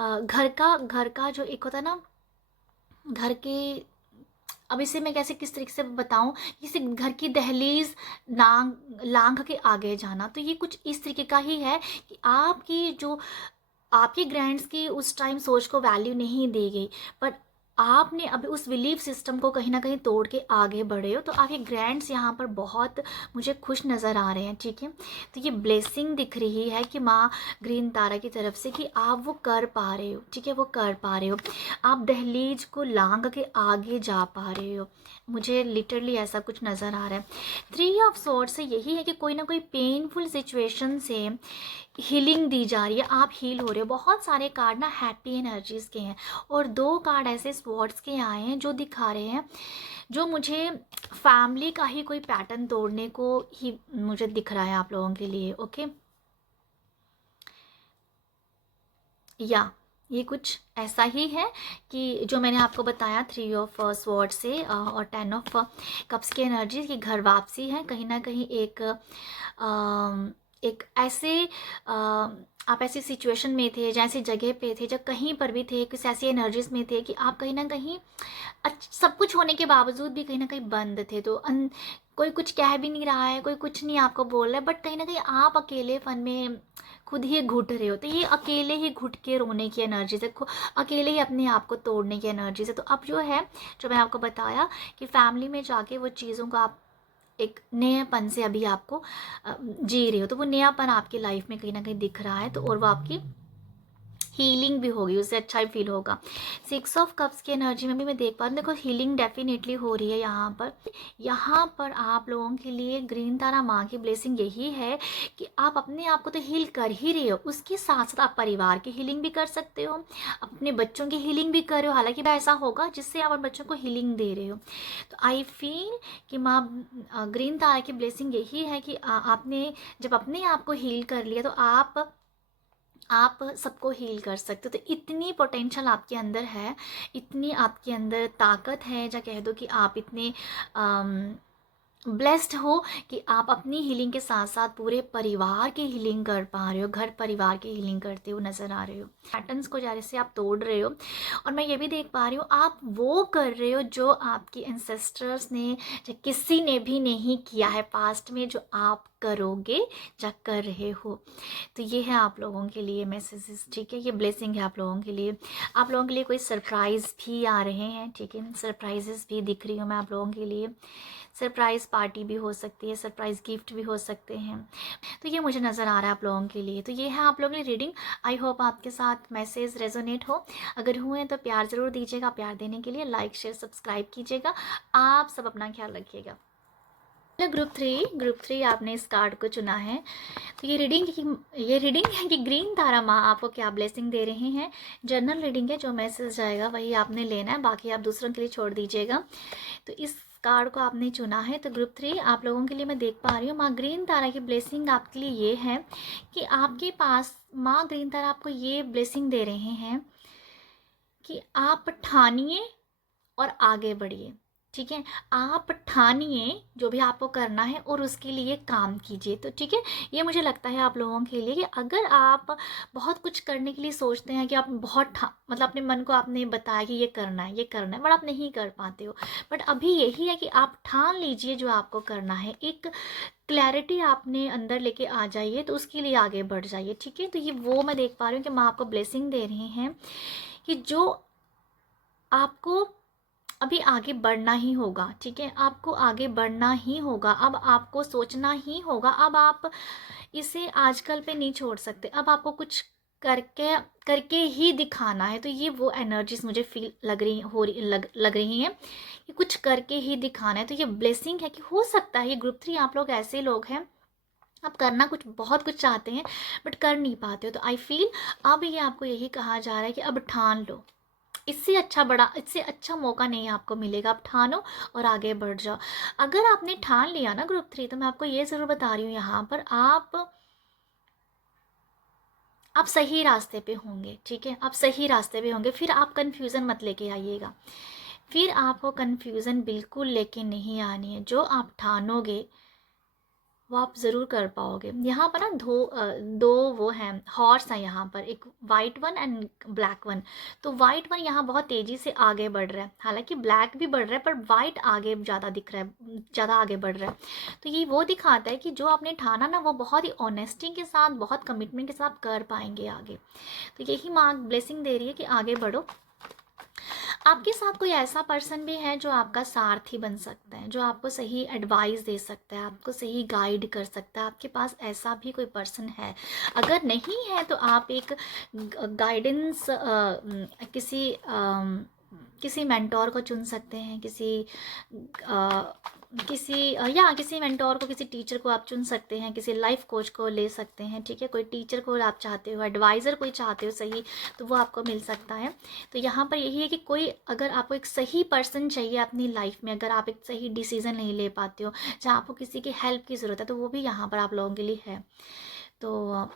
घर का जो एक होता है ना, घर के, अब इसे मैं कैसे किस तरीके से बताऊं, किसी घर की दहलीज लांघ के आगे जाना, तो ये कुछ इस तरीके का ही है कि आपकी ग्रैंड्स की उस टाइम सोच को वैल्यू नहीं दी गई, पर आपने अभी उस बिलीफ सिस्टम को कहीं ना कहीं तोड़ के आगे बढ़े हो। तो आपके ग्रैंड्स यहाँ पर बहुत मुझे खुश नज़र आ रहे हैं। ठीक है, तो ये ब्लेसिंग दिख रही है कि माँ ग्रीन तारा की तरफ से कि आप वो कर पा रहे हो। ठीक है, वो कर पा रहे हो, आप दहलीज को लांघ के आगे जा पा रहे हो। मुझे लिटरली ऐसा कुछ नज़र आ रहा है। 3 ऑफ स्वॉर्ड्स से यही है कि कोई ना कोई पेनफुल सिचुएशन से हीलिंग दी जा रही है, आप हील हो रहे हो। बहुत सारे कार्ड ना हैप्पी एनर्जीज के हैं, और 2 कार्ड ऐसे स्वॉर्ड्स के आए हैं जो दिखा रहे हैं, जो मुझे फैमिली का ही कोई पैटर्न तोड़ने को ही मुझे दिख रहा है आप लोगों के लिए। ओके, या ये कुछ ऐसा ही है कि जो मैंने आपको बताया 3 ऑफ स्वॉर्ड से और 10 ऑफ कप्स की एनर्जी की घर वापसी है। कहीं ना कहीं एक ऐसे आप ऐसी सिचुएशन में थे, जैसी जगह पे थे, जब कहीं पर भी थे, किसी ऐसी एनर्जीज में थे कि आप कहीं ना कहीं सब कुछ होने के बावजूद भी कहीं ना कहीं बंद थे। तो कोई कुछ कह भी नहीं रहा है, कोई कुछ नहीं आपको बोल रहा है, बट कहीं ना कहीं आप अकेलेपन में खुद ही घुट रहे हो। तो ये अकेले ही घुट के रोने की एनर्जी है, अकेले ही अपने आप को तोड़ने की एनर्जी है। तो अब जो है, जो मैंने आपको बताया कि फैमिली में जाके वो चीज़ों को आप एक नयापन से अभी आपको जी रहे हो, तो वो नयापन आपकी लाइफ में कहीं ना कहीं दिख रहा है। तो और वो आपकी हीलिंग भी होगी, उससे अच्छा ही फील होगा। 6 ऑफ कप्स की एनर्जी में भी मैं देख पा रही हूँ, देखो हीलिंग डेफिनेटली हो रही है यहाँ पर आप लोगों के लिए। ग्रीन तारा माँ की ब्लेसिंग यही है कि आप अपने आप को तो हील कर ही रहे हो, उसके साथ साथ आप परिवार की हीलिंग भी कर सकते हो, अपने बच्चों की हीलिंग भी कर रहे हो। हालांकि ऐसा होगा जिससे आप बच्चों को हीलिंग दे रहे हो। तो आई फील कि माँ ग्रीन तारा की ब्लेसिंग यही है कि आपने जब अपने आप को हील कर लिया, तो आप सबको हील कर सकते हो। तो इतनी पोटेंशियल आपके अंदर है, इतनी आपके अंदर ताकत है, या कह दो कि आप इतने ब्लेस्ड हो कि आप अपनी हीलिंग के साथ साथ पूरे परिवार की हीलिंग कर पा रहे हो, घर परिवार की हीलिंग करते हो नज़र आ रहे हो। पैटर्न्स को जैसे आप तोड़ रहे हो, और मैं ये भी देख पा रही हूँ आप वो कर रहे हो जो आपकी एंसेस्टर्स ने, जो किसी ने भी नहीं किया है पास्ट में, जो आप करोगे या कर रहे हो। तो ये है आप लोगों के लिए मैसेजेस, ठीक है, ये ब्लेसिंग है आप लोगों के लिए। आप लोगों के लिए कोई सरप्राइज़ भी आ रहे हैं, ठीक है, सरप्राइजेस भी दिख रही हूँ मैं आप लोगों के लिए। सरप्राइज़ पार्टी भी हो सकती है, सरप्राइज़ गिफ्ट भी हो सकते हैं, तो ये मुझे नज़र आ रहा है आप लोगों के लिए। तो ये है आप लोगों की रीडिंग। आई होप आपके साथ मैसेज रेजोनेट हो। अगर हुए तो प्यार ज़रूर दीजिएगा। प्यार देने के लिए लाइक शेयर सब्सक्राइब कीजिएगा। आप सब अपना ख्याल रखिएगा। ग्रुप थ्री आपने इस कार्ड को चुना है। तो ये रीडिंग है कि ग्रीन तारा माँ आपको क्या ब्लेसिंग दे रहे हैं। जनरल रीडिंग है, जो मैसेज जाएगा वही आपने लेना है, बाकी आप दूसरों के लिए छोड़ दीजिएगा। तो इस कार्ड को आपने चुना है। तो ग्रुप 3 आप लोगों के लिए मैं देख पा रही हूँ माँ ग्रीन तारा की ब्लेसिंग आपके लिए ये है कि आपके पास माँ ग्रीन तारा आपको ये ब्लेसिंग दे रहे हैं कि आप ठानिए और आगे बढ़िए, ठीक है। आप ठानिए जो भी आपको करना है और उसके लिए काम कीजिए। तो ठीक है, ये मुझे लगता है आप लोगों के लिए कि अगर आप बहुत कुछ करने के लिए सोचते हैं कि आप बहुत मतलब अपने मन को आपने बताया कि ये करना है बट आप नहीं कर पाते हो, बट अभी यही है कि आप ठान लीजिए जो आपको करना है, एक क्लैरिटी आपने अंदर लेके आ जाइए, तो उसके लिए आगे बढ़ जाइए, ठीक है। तो ये वो मैं देख पा रही हूँ कि माँ आपको ब्लेसिंग दे रहे हैं कि जो आपको अभी आगे बढ़ना ही होगा, ठीक है, आपको आगे बढ़ना ही होगा। अब आपको सोचना ही होगा, अब आप इसे आजकल पे नहीं छोड़ सकते, अब आपको कुछ करके ही दिखाना है। तो ये वो एनर्जीज मुझे फील लग रही हैं कि कुछ करके ही दिखाना है। तो ये ब्लेसिंग है कि हो सकता है ये ग्रुप 3 आप लोग ऐसे लोग हैं, आप करना बहुत कुछ चाहते हैं बट कर नहीं पाते हो। तो आई फील अब ये आपको यही कहा जा रहा है कि अब ठान लो, इससे अच्छा मौका नहीं आपको मिलेगा। आप ठानो और आगे बढ़ जाओ। अगर आपने ठान लिया ना ग्रुप 3, तो मैं आपको ये ज़रूर बता रही हूँ यहाँ पर आप सही रास्ते पे होंगे, ठीक है, आप सही रास्ते पे होंगे। फिर आप कन्फ्यूज़न मत लेके आइएगा, फिर आपको कन्फ्यूज़न बिल्कुल लेके नहीं आनी है। जो आप ठानोगे वो आप ज़रूर कर पाओगे। यहाँ पर ना दो वो हैं हॉर्स हैं यहाँ पर, एक white one and black one. तो वाइट वन यहाँ बहुत तेज़ी से आगे बढ़ रहा है, हालांकि ब्लैक भी बढ़ रहा है पर वाइट आगे ज़्यादा दिख रहा है, ज़्यादा आगे बढ़ रहा है। तो ये वो दिखाता है कि जो आपने ठाना ना वो बहुत ही ऑनेस्टी के साथ, बहुत कमिटमेंट के साथ कर पाएंगे आगे। तो यही माँ ब्लेसिंग दे रही है कि आगे बढ़ो। आपके साथ कोई ऐसा पर्सन भी है जो आपका सारथी बन सकता है, जो आपको सही एडवाइस दे सकता है, आपको सही गाइड कर सकता है। आपके पास ऐसा भी कोई पर्सन है। अगर नहीं है तो आप एक गाइडेंस किसी मेंटोर को चुन सकते हैं, किसी मेंटोर को, किसी टीचर को आप चुन सकते हैं, किसी लाइफ कोच को ले सकते हैं, ठीक है। कोई टीचर को आप चाहते हो, एडवाइज़र कोई चाहते हो सही, तो वो आपको मिल सकता है। तो यहाँ पर यही है कि कोई अगर आपको एक सही पर्सन चाहिए अपनी लाइफ में, अगर आप एक सही डिसीज़न नहीं ले पाते हो, जहाँ आपको किसी की हेल्प की ज़रूरत है, तो वो भी यहाँ पर आप लोगों के लिए है। तो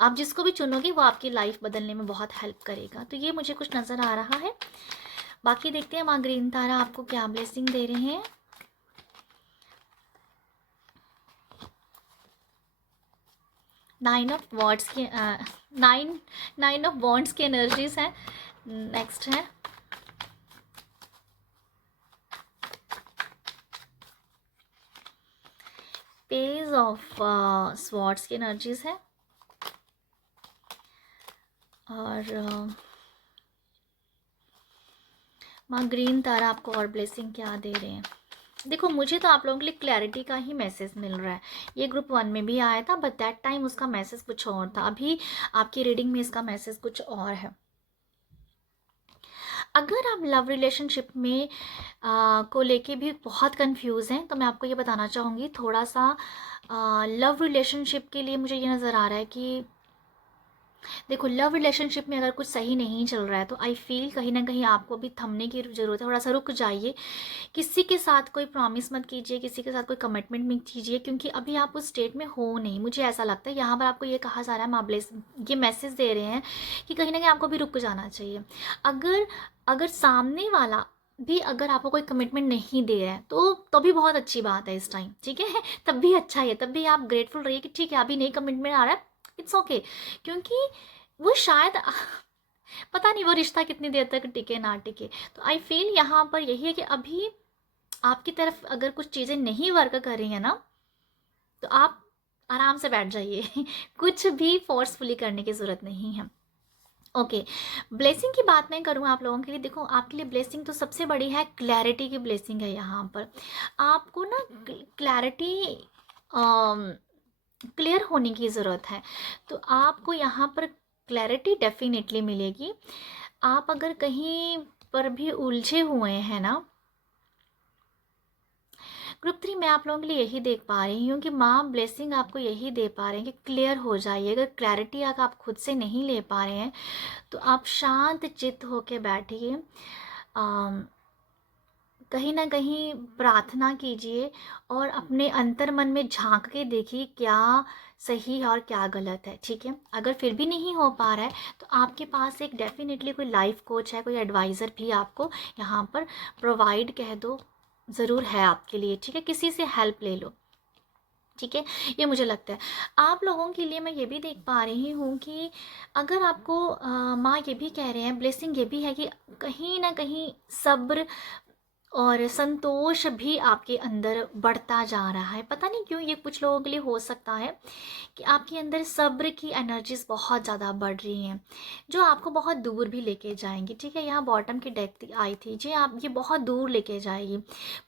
आप जिसको भी चुनोगे वो आपकी लाइफ बदलने में बहुत हेल्प करेगा। तो ये मुझे कुछ नज़र आ रहा है। बाकी देखते हैं माँ ग्रीन तारा आपको क्या ब्लेसिंग दे रहे हैं। नाइन ऑफ वॉन्ड्स की एनर्जीज है। नेक्स्ट है पेज ऑफ स्वॉर्ड्स की एनर्जीज है। और माँ ग्रीन तारा आपको और ब्लेसिंग क्या दे रहे हैं। देखो, मुझे तो आप लोगों के लिए क्लैरिटी का ही मैसेज मिल रहा है। ये ग्रुप 1 में भी आया था, बट दैट टाइम उसका मैसेज कुछ और था। अभी आपकी रीडिंग में इसका मैसेज कुछ और है। अगर आप लव रिलेशनशिप में को लेके भी बहुत कंफ्यूज हैं, तो मैं आपको ये बताना चाहूँगी, थोड़ा सा लव रिलेशनशिप के लिए मुझे ये नज़र आ रहा है कि देखो, लव रिलेशनशिप में अगर कुछ सही नहीं चल रहा है तो आई फील कहीं ना कहीं आपको भी थमने की ज़रूरत है। थोड़ा सा रुक जाइए, किसी के साथ कोई प्रॉमिस मत कीजिए, किसी के साथ कोई कमिटमेंट मत कीजिए, क्योंकि अभी आप उस स्टेट में हो नहीं। मुझे ऐसा लगता है यहाँ पर आपको ये कहा जा रहा है, माब्लेस ये मैसेज दे रहे हैं कि कहीं ना कहीं आपको भी रुक जाना चाहिए। अगर सामने वाला भी अगर आपको कोई कमिटमेंट नहीं दे रहा है तो भी बहुत अच्छी बात है इस टाइम, ठीक है। तब भी अच्छा है, तब भी आप ग्रेटफुल रहिए कि ठीक है अभी नहीं कमिटमेंट आ रहा है, इट्स ओके। क्योंकि वो शायद पता नहीं वो रिश्ता कितनी देर तक टिके ना टिके। तो आई फील यहाँ पर यही है कि अभी आपकी तरफ अगर कुछ चीज़ें नहीं वर्क कर रही हैं ना, तो आप आराम से बैठ जाइए कुछ भी फोर्सफुली करने की ज़रूरत नहीं है। ओके, ब्लेसिंग की बात मैं करूँ आप लोगों के लिए, देखो आपके लिए ब्लेसिंग तो सबसे बड़ी है, क्लैरिटी की ब्लेसिंग है यहाँ पर। आपको ना क्लैरिटी, क्लियर होने की ज़रूरत है। तो आपको यहाँ पर क्लैरिटी डेफिनेटली मिलेगी। आप अगर कहीं पर भी उलझे हुए हैं ना, ग्रुप 3 मैं आप लोगों के लिए यही देख पा रही हूँ कि माँ ब्लेसिंग आपको यही दे पा रहे हैं कि क्लियर हो जाइए। अगर क्लैरिटी अगर आप खुद से नहीं ले पा रहे हैं तो आप शांत चित्त होके बैठिए, कहीं ना कहीं प्रार्थना कीजिए और अपने अंतर मन में झांक के देखिए क्या सही है और क्या गलत है। ठीक है, अगर फिर भी नहीं हो पा रहा है तो आपके पास एक डेफिनेटली कोई लाइफ कोच है, कोई एडवाइज़र भी आपको यहाँ पर प्रोवाइड कह दो ज़रूर है आपके लिए। ठीक है, किसी से हेल्प ले लो। ठीक है, ये मुझे लगता है। आप लोगों के लिए मैं ये भी देख पा रही हूँ कि अगर आपको माँ ये भी कह रहे हैं, ब्लेसिंग ये भी है कि कहीं ना कहीं सब्र और संतोष भी आपके अंदर बढ़ता जा रहा है। पता नहीं क्यों, ये कुछ लोगों के लिए हो सकता है कि आपके अंदर सब्र की एनर्जीज बहुत ज़्यादा बढ़ रही हैं जो आपको बहुत दूर भी लेके जाएंगी। ठीक है, यहाँ बॉटम की डेक आई थी जी, आप ये बहुत दूर लेके जाएगी।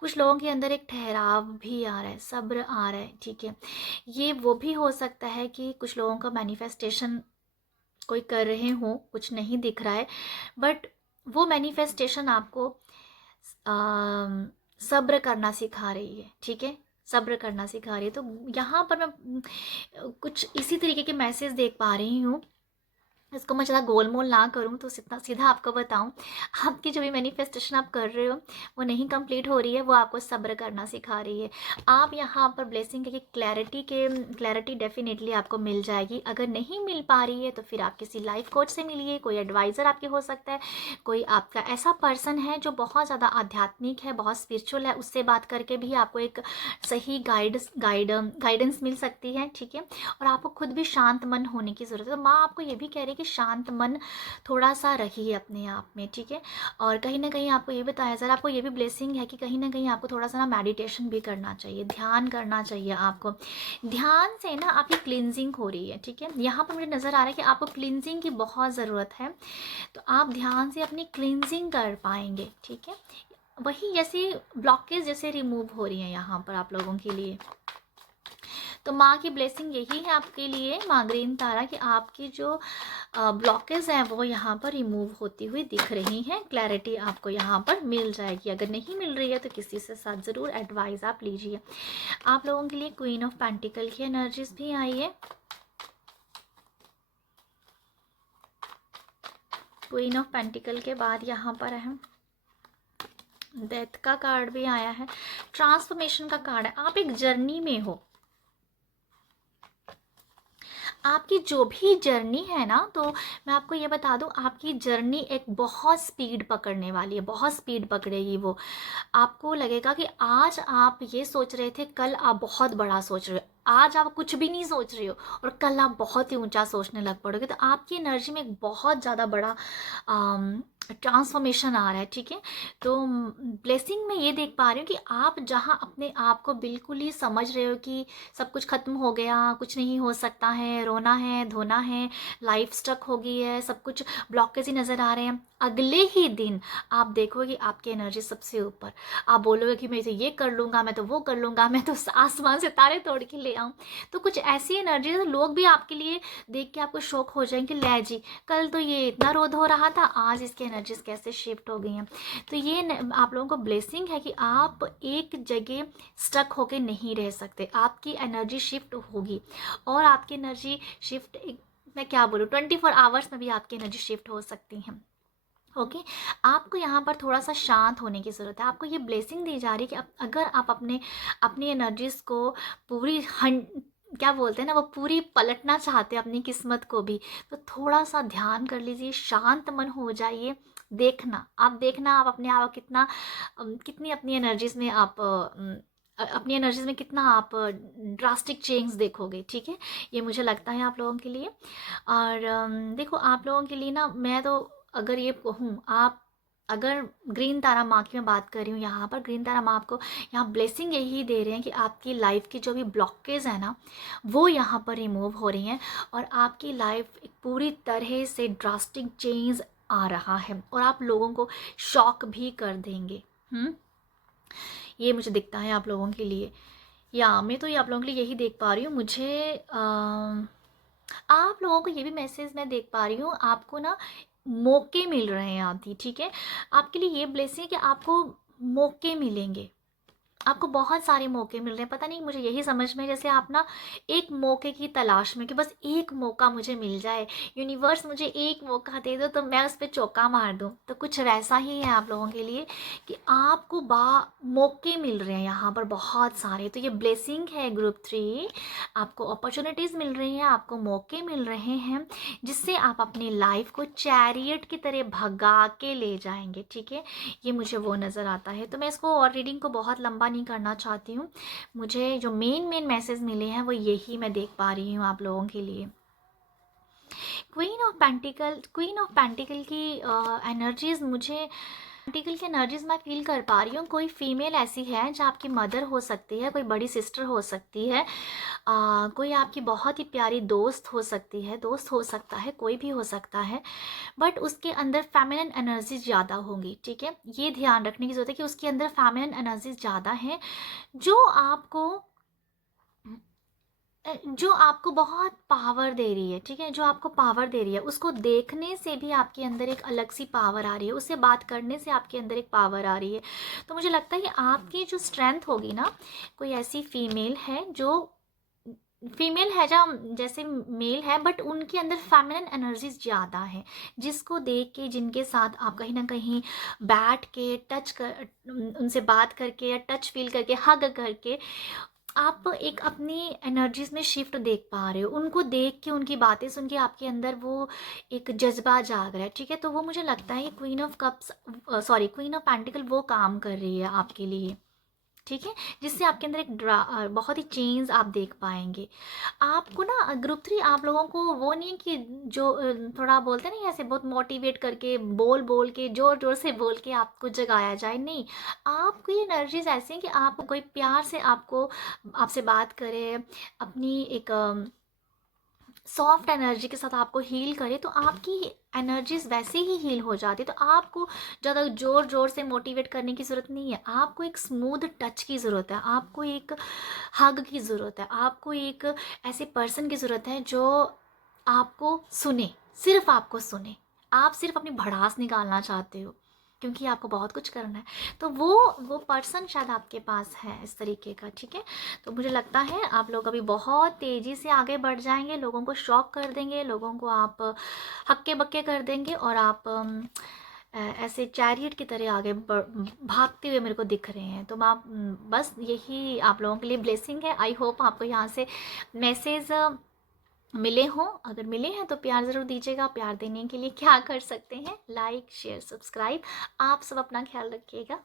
कुछ लोगों के अंदर एक ठहराव भी आ रहा है, सब्र आ रहा है। ठीक है, ये वो भी हो सकता है कि कुछ लोगों का मैनिफेस्टेशन कोई कर रहे हो, कुछ नहीं दिख रहा है, बट वो मैनिफेस्टेशन आपको सब्र करना सिखा रही है। ठीक है, सब्र करना सिखा रही है। तो यहाँ पर मैं कुछ इसी तरीके के मैसेज देख पा रही हूँ। इसको मैं ज़्यादा गोल मोल ना करूँ तो सीधा सीधा आपको बताऊँ, आपकी जो भी मैनिफेस्टेशन आप कर रहे हो वो नहीं कंप्लीट हो रही है, वो आपको सब्र करना सिखा रही है। आप यहाँ पर ब्लेसिंग की क्लैरिटी डेफिनेटली आपको मिल जाएगी। अगर नहीं मिल पा रही है तो फिर आप किसी लाइफ कोच से मिलिए, कोई एडवाइज़र आपके हो सकता है, कोई आपका ऐसा पर्सन है जो बहुत ज़्यादा आध्यात्मिक है, बहुत स्पिरिचुअल है, उससे बात करके भी आपको एक सही गाइडेंस मिल सकती है। ठीक है, और आपको खुद भी शांत मन होने की ज़रूरत है। तो माँ आपको ये भी कह रही है कि शांत मन थोड़ा सा रहिए अपने आप में। ठीक है, और कहीं ना कहीं आपको ये बताया जा रहा है, आपको ये भी ब्लेसिंग है कि कहीं ना कहीं आपको थोड़ा सा ना मेडिटेशन भी करना चाहिए, ध्यान करना चाहिए आपको। ध्यान से ना आपकी क्लिनजिंग हो रही है। ठीक है, यहाँ पर मुझे नज़र आ रहा है कि आपको क्लिनजिंग की बहुत ज़रूरत है, तो आप ध्यान से अपनी क्लिनजिंग कर पाएंगे। ठीक है, वही जैसे ब्लॉकेज जैसे रिमूव हो रही है यहाँ पर आप लोगों के लिए। तो माँ की ब्लेसिंग यही है आपके लिए, माँ ग्रीन तारा, कि आपकी जो ब्लॉकेज हैं वो यहाँ पर रिमूव होती हुई दिख रही हैं। क्लैरिटी आपको यहाँ पर मिल जाएगी। अगर नहीं मिल रही है तो किसी से साथ ज़रूर एडवाइस आप लीजिए। आप लोगों के लिए क्वीन ऑफ पेंटिकल की एनर्जीज भी आई है। क्वीन ऑफ पेंटिकल के बाद यहाँ पर है डेथ का कार्ड भी आया है, ट्रांसफॉर्मेशन का कार्ड है। आप एक जर्नी में हो, आपकी जो भी जर्नी है ना, तो मैं आपको ये बता दूं, आपकी जर्नी एक बहुत स्पीड पकड़ने वाली है, बहुत स्पीड पकड़ेगी वो। आपको लगेगा कि आज आप ये सोच रहे थे, कल आप बहुत बड़ा सोच रहे हो। आज आप कुछ भी नहीं सोच रहे हो और कल आप बहुत ही ऊंचा सोचने लग पड़ोगे। तो आपकी एनर्जी में एक बहुत ज़्यादा बड़ा ट्रांसफॉर्मेशन आ रहा है। ठीक है, तो ब्लेसिंग में ये देख पा रही हूँ कि आप जहाँ अपने आप को बिल्कुल ही समझ रहे हो कि सब कुछ ख़त्म हो गया, कुछ नहीं हो सकता है, रोना है, धोना है, लाइफ स्टक हो गई है, सब कुछ ब्लॉकेज ही नज़र आ रहे हैं, अगले ही दिन आप देखोगे आपकी एनर्जी सबसे ऊपर। आप बोलोगे कि मैं तो ये कर लूँगा, मैं तो वो कर लूँगा, मैं तो आसमान से तारे तोड़ के ले आऊँ। तो कुछ ऐसी एनर्जी है, लोग भी आपके लिए देख के आपको शौक हो जाएंगे, ले जी कल तो ये इतना रोध हो रहा था, आज इसकी एनर्जीज कैसे शिफ्ट हो गई हैं। तो ये आप लोगों को ब्लेसिंग है कि आप एक जगह स्टक होके नहीं रह सकते, आपकी एनर्जी शिफ्ट होगी। और आपकी एनर्जी शिफ्ट, मैं क्या बोलूँ, 24 आवर्स में भी आपकी एनर्जी शिफ्ट हो सकती हैं। ओके, आपको यहाँ पर थोड़ा सा शांत होने की ज़रूरत है। आपको ये ब्लेसिंग दी जा रही है कि अगर आप अपनी एनर्जीज को पूरी क्या बोलते हैं ना, वो पूरी पलटना चाहते हैं अपनी किस्मत को भी, तो थोड़ा सा ध्यान कर लीजिए, शांत मन हो जाइए। देखना आप अपने आप कितना कितनी अपनी एनर्जीज में आप अपनी एनर्जीज में कितना आप ड्रास्टिक चेंज देखोगे। ठीक है, ये मुझे लगता है आप लोगों के लिए। और देखो आप लोगों के लिए ना, मैं तो अगर ये कहूँ, आप अगर ग्रीन तारा माँ की मैं बात कर रही हूँ, यहाँ पर ग्रीन तारा माँ आपको यहाँ ब्लेसिंग यही दे रहे हैं कि आपकी लाइफ की जो भी ब्लॉकेज है ना, वो यहाँ पर रिमूव हो रही हैं और आपकी लाइफ एक पूरी तरह से ड्रास्टिक चेंज आ रहा है और आप लोगों को शॉक भी कर देंगे। ये मुझे दिखता है आप लोगों के लिए, या मैं तो ये आप लोगों के लिए यही देख पा रही हूँ। मुझे आप लोगों को ये भी मैसेज मैं देख पा रही हूँ, आपको ना मौके मिल रहे हैं आदि, ठीक है। आपके लिए ये ब्लेसिंग है कि आपको मौके मिलेंगे, आपको बहुत सारे मौके मिल रहे हैं। पता नहीं, मुझे यही समझ में, जैसे आप ना एक मौके की तलाश में कि बस एक मौका मुझे मिल जाए, यूनिवर्स मुझे एक मौका दे दो तो मैं उस पर चौका मार दूं। तो कुछ वैसा ही है आप लोगों के लिए कि आपको मौके मिल रहे हैं यहाँ पर बहुत सारे। तो ये ब्लेसिंग है ग्रुप 3, आपको अपॉर्चुनिटीज़ मिल रही हैं, आपको मौके मिल रहे हैं जिससे आप अपनी लाइफ को चैरियट की तरह भगा के ले जाएंगे, ठीक है। ये मुझे वो नज़र आता है। तो मैं इसको और रीडिंग को बहुत लंबा नहीं करना चाहती हूँ, मुझे जो मेन मैसेज मिले हैं वो यही मैं देख पा रही हूँ आप लोगों के लिए। क्वीन ऑफ पेंटिकल की एनर्जीज, मुझे पेंटिकल की एनर्जीज मैं फील कर पा रही हूँ। कोई फीमेल ऐसी है जो आपकी मदर हो सकती है, कोई बड़ी सिस्टर हो सकती है, कोई आपकी बहुत ही प्यारी दोस्त हो सकती है, दोस्त हो सकता है, कोई भी हो सकता है, बट उसके अंदर फेमिनिन एनर्जी ज़्यादा होंगी, ठीक है। ये ध्यान रखने की ज़रूरत है कि उसके अंदर फेमिनिन एनर्जी ज़्यादा है जो आपको बहुत पावर दे रही है, ठीक है, जो आपको पावर दे रही है। उसको देखने से भी आपके अंदर एक अलग सी पावर आ रही है, उससे बात करने से आपके अंदर एक पावर आ रही है। तो मुझे लगता है कि आपकी जो स्ट्रेंथ होगी ना, कोई ऐसी फीमेल है जैसे मेल है, बट उनके अंदर फेमिनिन एनर्जीज ज़्यादा है, जिसको देख के, जिनके साथ आप कहीं ना कहीं बैठ के उनसे बात करके या टच फील करके, हग करके आप एक अपनी एनर्जीज में शिफ्ट देख पा रहे हो। उनको देख के, उनकी बातें सुन के आपके अंदर वो एक जज्बा जाग रहा है, ठीक है। तो वो मुझे लगता है कि क्वीन ऑफ पेंटिकल वो काम कर रही है आपके लिए, ठीक है, जिससे आपके अंदर एक बहुत ही चेंज आप देख पाएंगे। आपको ना ग्रुप 3 आप लोगों को वो नहीं है कि जो थोड़ा बोलते हैं ना, ऐसे बहुत मोटिवेट करके बोल बोल के, जोर जोर से बोल के आपको जगाया जाए, नहीं। आपको ये एनर्जीज ऐसी हैं कि आप कोई प्यार से आपसे बात करे, अपनी एक सॉफ्ट एनर्जी के साथ आपको हील करे, तो आपकी एनर्जीज वैसे ही हील हो जाती है। तो आपको ज़्यादा ज़ोर ज़ोर से मोटिवेट करने की ज़रूरत नहीं है, आपको एक स्मूथ टच की ज़रूरत है, आपको एक हग की ज़रूरत है, आपको एक ऐसे पर्सन की ज़रूरत है जो आपको सुने, सिर्फ आपको सुने। आप सिर्फ अपनी भड़ास निकालना चाहते हो क्योंकि आपको बहुत कुछ करना है, तो वो पर्सन शायद आपके पास है इस तरीके का, ठीक है। तो मुझे लगता है आप लोग अभी बहुत तेज़ी से आगे बढ़ जाएंगे, लोगों को शॉक कर देंगे, लोगों को आप हक्के बक्के कर देंगे और आप ऐसे चैरियट की तरह आगे भागते हुए मेरे को दिख रहे हैं। तो मैं बस यही आप लोगों के लिए ब्लेसिंग है। आई होप आपको यहाँ से मैसेज मिले हों, अगर मिले हैं तो प्यार ज़रूर दीजिएगा। प्यार देने के लिए क्या कर सकते हैं, लाइक शेयर सब्सक्राइब। आप सब अपना ख्याल रखिएगा।